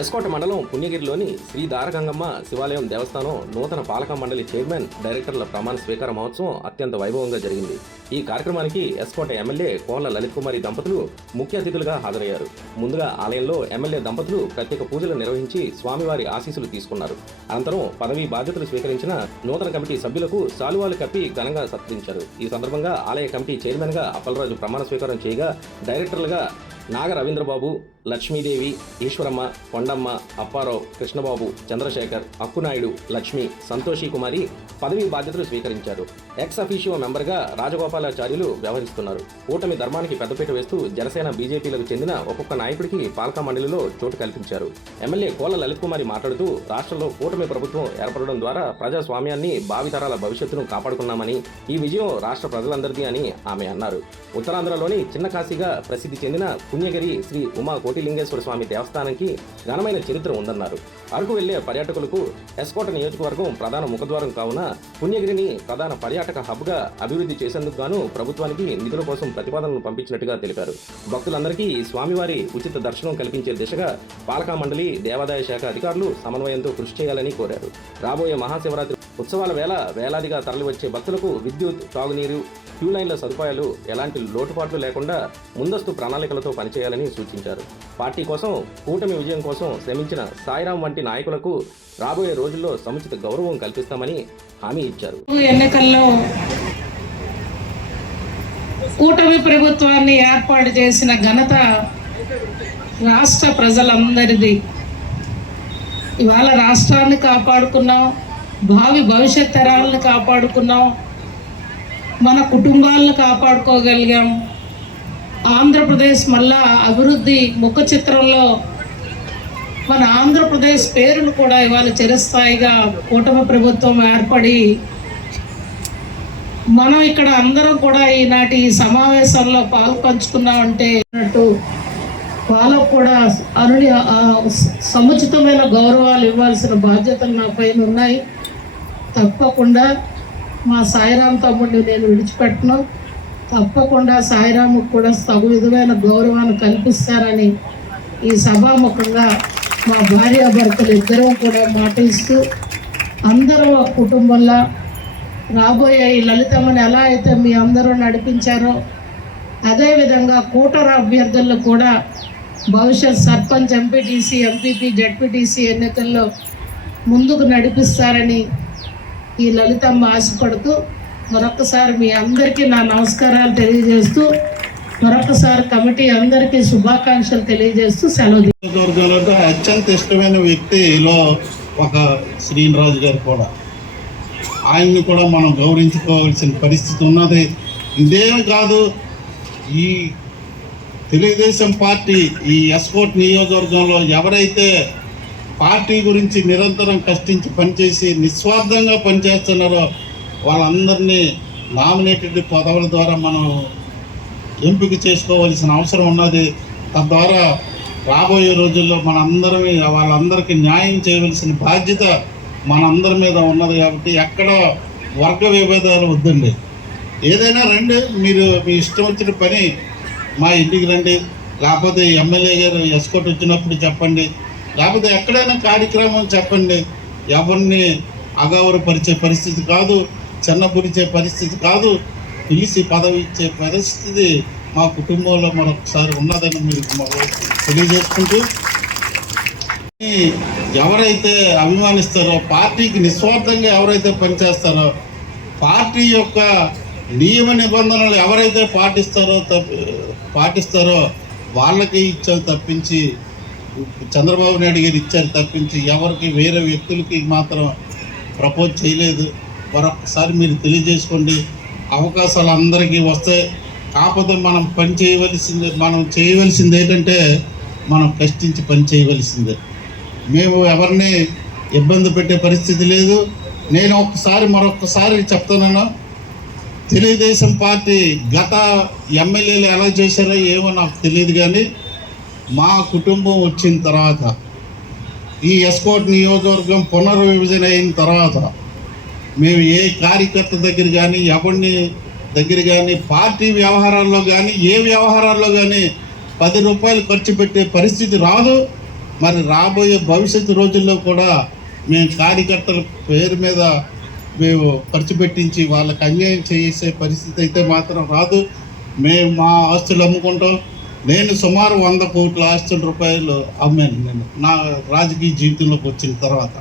ఎస్కోట మండలం పుణ్యగిరిలోని శ్రీ దారగంగమ్మ శివాలయం దేవస్థానం నూతన పాలక మండలి చైర్మన్ డైరెక్టర్ల ప్రమాణ స్వీకార మహోత్సవం అత్యంత వైభవంగా జరిగింది. ఈ కార్యక్రమానికి ఎస్కోట ఎమ్మెల్యే కోళ్ల లలిత్ కుమారి దంపతులు ముఖ్య అతిథులుగా హాజరయ్యారు. ముందుగా ఆలయంలో ఎమ్మెల్యే దంపతులు ప్రత్యేక పూజలు నిర్వహించి స్వామివారి ఆశీస్సులు తీసుకున్నారు. అనంతరం పదవీ బాధ్యతలు స్వీకరించిన నూతన కమిటీ సభ్యులకు శాలువాలు కప్పి ఘనంగా సత్కరించారు. ఈ సందర్భంగా ఆలయ కమిటీ చైర్మన్ గా అప్పలరాజు ప్రమాణ స్వీకారం చేయగా, డైరెక్టర్లుగా నాగ రవీంద్రబాబు, లక్ష్మీదేవి, ఈశ్వరమ్మ, కొండమ్మ, అప్పారావు, కృష్ణబాబు, చంద్రశేఖర్, అక్కునాయుడు, లక్ష్మి, సంతోషి కుమారి పదవీ బాధ్యతలు స్వీకరించారు. ఎక్స్ అఫీషియో మెంబర్గా రాజగోపాలాచార్యులు వ్యవహరిస్తున్నారు. కూటమి ధర్మానికి పెద్దపీట వేస్తూ జనసేన, బీజేపీలకు చెందిన ఒక్కొక్క నాయకుడికి పాలక మండలిలో చోటు కల్పించారు. ఎమ్మెల్యే కోళ్ల లలిత్ కుమారి మాట్లాడుతూ, రాష్ట్రంలో కూటమి ప్రభుత్వం ఏర్పడడం ద్వారా ప్రజాస్వామ్యాన్ని, భావితరాల భవిష్యత్తును కాపాడుకున్నామని, ఈ విజయం రాష్ట్ర ప్రజలందరిది అని ఆమె అన్నారు. ఉత్తరాంధ్రలోని చిన్న కాశీగా ప్రసిద్ధి చెందిన పుణ్యగిరి శ్రీ ఉమా కోటిలింగేశ్వర స్వామి దేవస్థానానికి ఘనమైన చరిత్ర ఉందన్నారు. అరకు వెళ్లే పర్యాటకులకు ఎస్కోట నియోజకవర్గం ప్రధాన ముఖద్వారం కావున పుణ్యగిరిని ప్రధాన పర్యాటక హబ్గా అభివృద్ధి చేసేందుకు గాను ప్రభుత్వానికి నిధుల కోసం ప్రతిపాదనలు పంపించినట్టుగా తెలిపారు. భక్తులందరికీ స్వామివారి ఉచిత దర్శనం కల్పించే దిశగా పాలకా మండలి, దేవాదాయ శాఖ అధికారులు సమన్వయంతో కృషి చేయాలని కోరారు. రాబోయే మహాశివరాత్రి ఉత్సవాల వేళ వేలాదిగా తరలివచ్చే భక్తులకు విద్యుత్, తాగునీరు, క్యూ లైన్ల సదుపాయాలు ఎలాంటి లోటుపాట్లు లేకుండా ముందస్తు ప్రణాళికలతో పనిచేయాలని సూచించారు. పార్టీ కోసం, కూటమి విజయం కోసం శ్రమించిన సాయిరాం వంటి నాయకులకు రాబోయే రోజుల్లో సముచిత గౌరవం కల్పిస్తామని హామీ ఇచ్చారు. ఎన్నికల్లో కూటమి ప్రభుత్వాన్ని ఏర్పాటు చేసిన ఘనత రాష్ట్ర ప్రజలందరిది. ఇవాళ రాష్ట్రాన్ని కాపాడుకున్నాం, భావి భవిష్యత్ తరాలను కాపాడుకున్నాం, మన కుటుంబాలను కాపాడుకోగలిగాం. ఆంధ్రప్రదేశ్ మళ్ళా అభివృద్ధి ముఖ చిత్రంలో మన ఆంధ్రప్రదేశ్ పేరును కూడా ఇవాళ చిరస్థాయిగా కూటమి ప్రభుత్వం ఏర్పడి మనం ఇక్కడ అందరం కూడా ఈనాటి ఈ సమావేశంలో పాల్పంచుకున్నామంటే వాళ్ళకు కూడా సముచితమైన గౌరవాలు ఇవ్వాల్సిన బాధ్యతలు నా పైన ఉన్నాయి. తప్పకుండా మా సాయిరాం తమ్ముడిని నేను విడిచిపెట్టను. తప్పకుండా సాయిరాముకు కూడా తగు విధమైన గౌరవాన్ని కల్పిస్తారని ఈ సభాముఖంగా మా భార్యాభర్తలు ఇద్దరం కూడా మాట ఇస్తూ, అందరూ ఒక కుటుంబంలో రాబోయే ఈ లలితమ్మని ఎలా అయితే మీ అందరూ నడిపించారో అదేవిధంగా కూటమి అభ్యర్థులను కూడా భవిష్యత్ సర్పంచ్, ఎంపీటీసీ, ఎంపీపీ, జడ్పీటీసీ ఎన్నికల్లో ముందుకు నడిపిస్తారని ఈ లలితమ్మ ఆశపడుతూ మరొకసారి మీ అందరికీ నా నమస్కారాలు తెలియజేస్తూ, మరొకసారి కమిటీ అందరికీ శుభాకాంక్షలు తెలియజేస్తూ సెలవు. నియోజకవర్గంలో అత్యంత ఇష్టమైన వ్యక్తిలో ఒక శ్రీనిరాజు గారు కూడా, ఆయన్ని కూడా మనం గౌరవించుకోవాల్సిన పరిస్థితి ఉన్నది. ఇదేమి కాదు, ఈ తెలుగుదేశం పార్టీ ఈ ఎస్కోట్ నియోజకవర్గంలో ఎవరైతే పార్టీ గురించి నిరంతరం కష్టించి పనిచేసి నిస్వార్థంగా పనిచేస్తున్నారో వాళ్ళందరినీ నామినేటెడ్ పదవుల ద్వారా మనం ఎంపిక చేసుకోవాల్సిన అవసరం ఉన్నది. తద్వారా రాబోయే రోజుల్లో మనందరం వాళ్ళందరికీ న్యాయం చేయవలసిన బాధ్యత మనందరి మీద ఉన్నది. కాబట్టి ఎక్కడ వర్గ విభేదాలు వద్దండి. ఏదైనా రండి, మీరు మీ ఇష్టం వచ్చిన పని మా ఇంటికి రండి, లేకపోతే ఎమ్మెల్యే గారు ఎస్కోట్ వచ్చినప్పుడు చెప్పండి, లేకపోతే ఎక్కడైనా కార్యక్రమం చెప్పండి. ఎవరిని అగౌరవపరిచే పరిస్థితి కాదు, చిన్నపురిచే పరిస్థితి కాదు, పిలిచి పదవి ఇచ్చే పరిస్థితి మా కుటుంబంలో మరొకసారి ఉన్నదని మీరు తెలియజేసుకుంటూ, ఎవరైతే అభిమానిస్తారో, పార్టీకి నిస్వార్థంగా ఎవరైతే పనిచేస్తారో, పార్టీ యొక్క నియమ నిబంధనలు ఎవరైతే పాటిస్తారో వాళ్ళకి ఇచ్చారు తప్పించి, చంద్రబాబు నాయుడు గారు ఇచ్చారు తప్పించి ఎవరికి వేరే వ్యక్తులకి మాత్రం ప్రపోజ్ చేయలేదు. మరొకసారి మీరు తెలియజేసుకోండి. అవకాశాలు అందరికీ వస్తాయి. కాకపోతే మనం చేయవలసింది ఏంటంటే మనం కష్టించి పని చేయవలసిందే. మేము ఎవరిని ఇబ్బంది పెట్టే పరిస్థితి లేదు. నేను మరొకసారి చెప్తున్నాను, తెలుగుదేశం పార్టీ గత ఎమ్మెల్యేలు ఎలా చేశారో ఏమో నాకు తెలియదు, కానీ మా కుటుంబం వచ్చిన తర్వాత, ఈ ఎస్కోట్ నియోజకవర్గం పునర్విభజన అయిన తర్వాత మేము ఏ కార్యకర్త దగ్గర కానీ, ఎవరిని దగ్గర కానీ, పార్టీ వ్యవహారాల్లో కానీ, ఏ వ్యవహారాల్లో కానీ 10 రూపాయలు ఖర్చు పెట్టే పరిస్థితి రాదు. మరి రాబోయే భవిష్యత్తు రోజుల్లో కూడా మేము కార్యకర్తల పేరు మీద మేము ఖర్చు పెట్టించి వాళ్ళకి అన్యాయం చేసే పరిస్థితి అయితే మాత్రం రాదు. మేము మా ఆస్తులు అమ్ముకుంటాం. నేను సుమారు 100 కోట్ల ఆస్తుల రూపాయలు అమ్మాను నేను నా రాజకీయ జీవితంలోకి వచ్చిన తర్వాత.